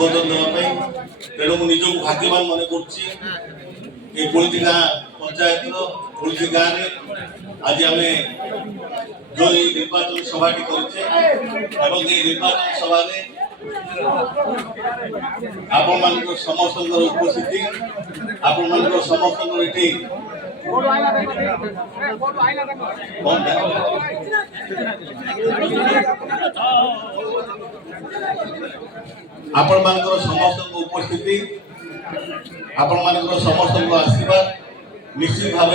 उद्बोधन देवाई तेणु मुझे भाग्यवान मन कर पुलिगा पंचायत पुलिस गाँव में आज आम जो निर्वाचन सभाटी करे निर्वाचन सभा आपण मान समस्त उपस्थिति आपण मान समस्त ये आपण मान समस्त उपस्थिति आपण मान समस्त आशीर्वाद निश्चित भाव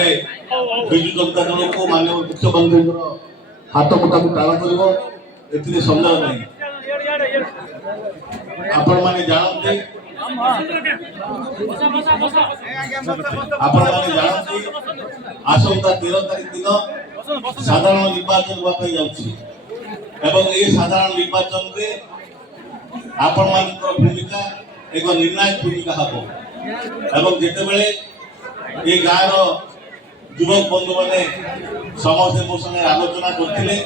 विजु जनता दल को माननीय मुख्यमंत्री हाथ मुठा को टाण कर संदेह नहीं आपण माने जानते आसंता 13 तारीख दिन साधारण निर्वाचन होगा जाउछि एवं ए साधारण निर्वाचन रे आपण मान भूमिका एक निर्णायक भूमिका हबो एवं जेते बेले ए गाँव युवक बंधु माने समस्त मो संगे आलोचना करथिले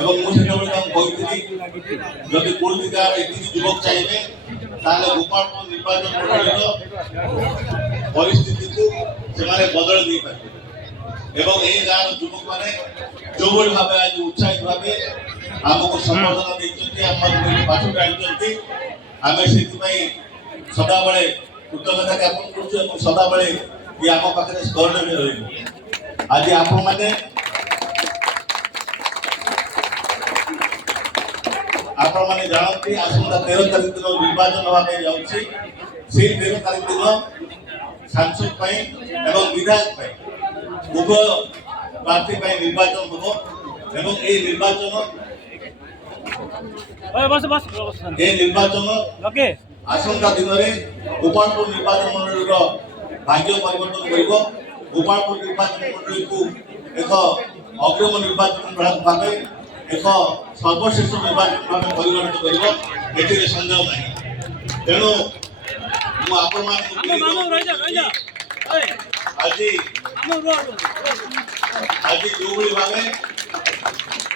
एवं मुझे जदि पुलिस गाँव एति युवक चाहिए गोपालपुर निर्वाचन मंडल परिस्थिति को बदल दे पारे एवं ए गाँव युवक मैंने जो भाव आज उत्साहित भाव आमको संबर्धना देते पाठ आनी आम से सदा बेले कृतज्ञता ज्ञापन कर सदा बेले ये आम पाखे स्मरण में रही आज आपण मैंने आपण मैंने जानते आसंता 13 तारीख दिन निर्वाचन होगा जाऊँगी से 13 तारीख दिन सांसद एवं विधायक उभय प्रार्थी निर्वाचन हम एवं ये निर्वाचन आसंता दिन में गोपालपुर निर्वाचन मंडल भाग्य परिवर्तन कर गोपालपुर निर्वाचन मंडल को एक अग्रिम निर्वाचन भाव एक सर्वश्रेष्ठ निर्वाचन भाव परिगणित कर संदेह ना तेणु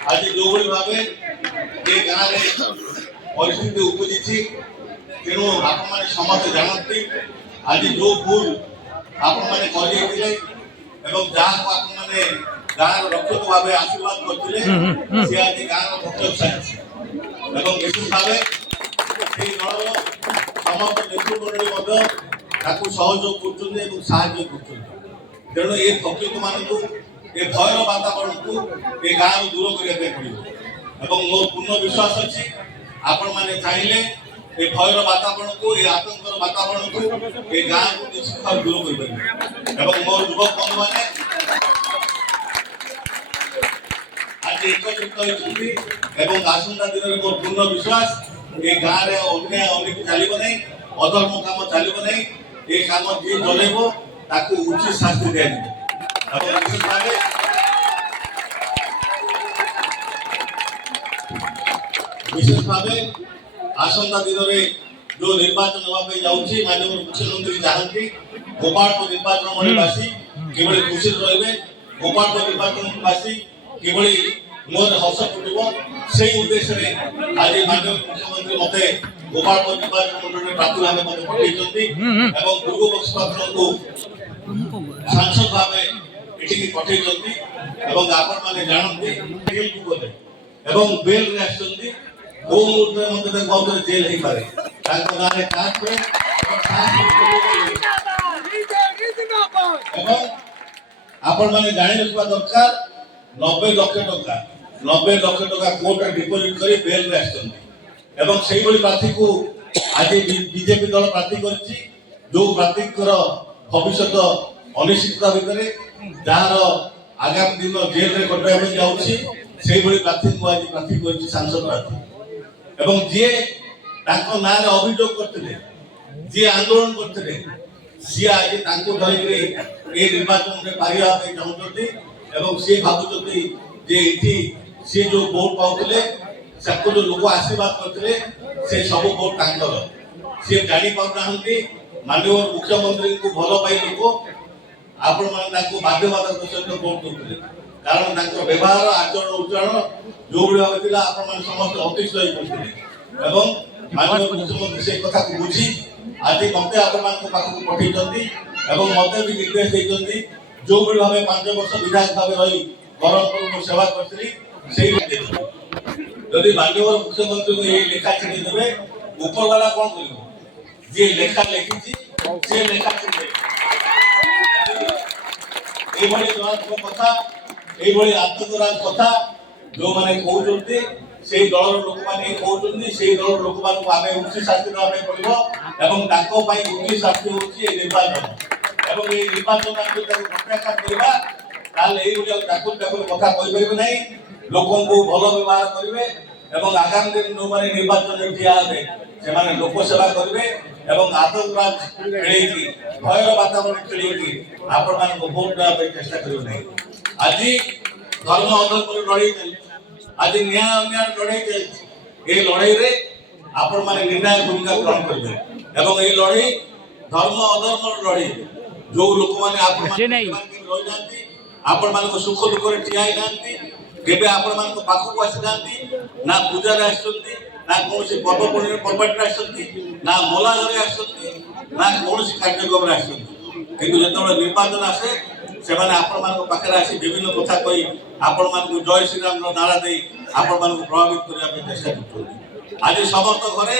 आज जो भाव ये गाँव में परिस्थिति उपजी तेणु आप समस्त जानते आज जो भूल आपण मैंने गाँव रक्षक भाव आशीर्वाद करते सी आज गाँव रक्षक साजी विशेष भाव समस्त नेतृमंडली सहयोग कर तेणु ये फकीर मानू ये भयर वातावरण को ये गाँव दूर करने पड़ो और मोर पूर्ण विश्वास अच्छी आपण मैंने चाहिए ये भयर वातावरण को ये आतंकर वातावरण को ये गाँव को निश्चित भाव दूर कर मोर युवक बंधु मैंने आज एकत्रित होती आसंता दिन में मोर पूर्ण विश्वास ये गाँव में अन्याय अनेक चलो ना अधर्म कम चलो ना ये कम जी चलेब ताकू उचित शास्ति दिया विशेष भाव आसंता दिन में जो निर्वाचन होगा जाऊँगी माननीय मुख्यमंत्री चाहती गोपालपुर निर्वाचन मंडलवासी किभली खुशी रे गोपालपुर निर्वाचन वासी किभली मोर हस फुटब से उद्देश्य आज माननीय मुख्यमंत्री मत गोपालपुर निर्वाचन मंडल प्रार्थी भाव मत पठे दुर्ग बक्सपात्र को सांसद भाव ये पठे आपण मैंने जानते बेल को गले बेल रे आसछंती को मुहूर्त मत कहते जेल हो पारे गाँव में काज पे आपण मैंने जानी रखा दरकार 90 लाख टका कोर्ट डिपोजिट कर बेल रे आसछंती प्रार्थी को आज बीजेपी दल प्रार्थी करछि जो प्रार्थी भविष्य अनिश्चितता भितर जार आगामी दिन जेल रे कटाइबे जाउछि सेही प्रार्थी को आज प्रार्थी करछि सांसद प्रार्थी एवं जे ताको ना रे अभियोग करथिले जे आंदोलन करथिले सी आज ताको धरिकरे ए निर्वाचन रे पारिया पे चाहउछथि एवं से भाबुछथि जे एठी से जो वोट पाउथिले सबको जो लोक आशीर्वाद करथिले से सब वोट तांकर से जानि पाउनाहंती माननीय मुख्यमंत्री को भल पाई लोक आपण मान बाध्यबाधक सहित वोट करते कारण व्यवहार आचरण उच्चारण जो भाव था आपण समस्त अतिष्ठ होते माननीय मुख्यमंत्री से कथा को बुझी आज मत पाखक पठे मत भी निर्देश देते जो भी भाव 5 वर्ष विधायक भाव रही बरहमपुर सेवा करी जदि माननीय मुख्यमंत्री को ये लेखा छाड़देवे ऊपर वाला कौन कर जी लेखा लिखी सी लेखा छाड़े कथा ये आत्मगराज कथा जो मैंने कहते से दल लोक मैंने कहते से दल लोक मान उचित शास्ति देवाई पड़ो उचित शास्ति हूँ निर्वाचन एवं ये निर्वाचन प्रत्याख्यान करवा कथा कहीपर ना लोक भल व्यवहार करेंगे आगामी दिन जो मैंने निर्वाचन ठिया हे से लोक सेवा करेंगे आतंकवाद खेल भयर वातावरण खेल आपण मान भोट देवाई चेष्टा करेंगे आज धर्म अधर्म लड़ाई आज न्याय अन्याय लड़ाई चलती ये लड़ाई रे आपण माने निर्णायक भूमिका ग्रहण करेंगे ये लड़ाई धर्म अधर्म लड़ाई जो लोक माने आपण मान सुख दुख ठिया केबे आपण मान पाखक आसी ना पूजा ना कौन पर्वपर्वणी आसती ना मोला घरे आसती ना कौन कार्यक्रम आसती निर्वाचन आसे से पाखे आसी विभिन्न कथा कही आपण मान जय श्रीराम नारा दे आपण मान प्रभावित करने चेष्टा कर आज समस्त घरे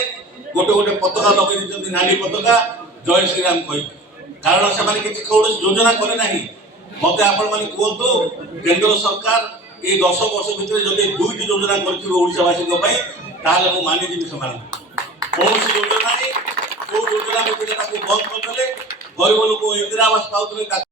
गोटे गोटे पताका लगे नाली पताका जय श्रीराम कही कारण से किसी कौन योजना करे ना मत आपण मैंने कहतु केंद्र सरकार ये 10 वर्ष भितर जब 2टी योजना करवासी मुझे मानिदेवी से कौन योजना नहीं जो योजना बंद करदे गरीब लोग इंदिरा आवास पाते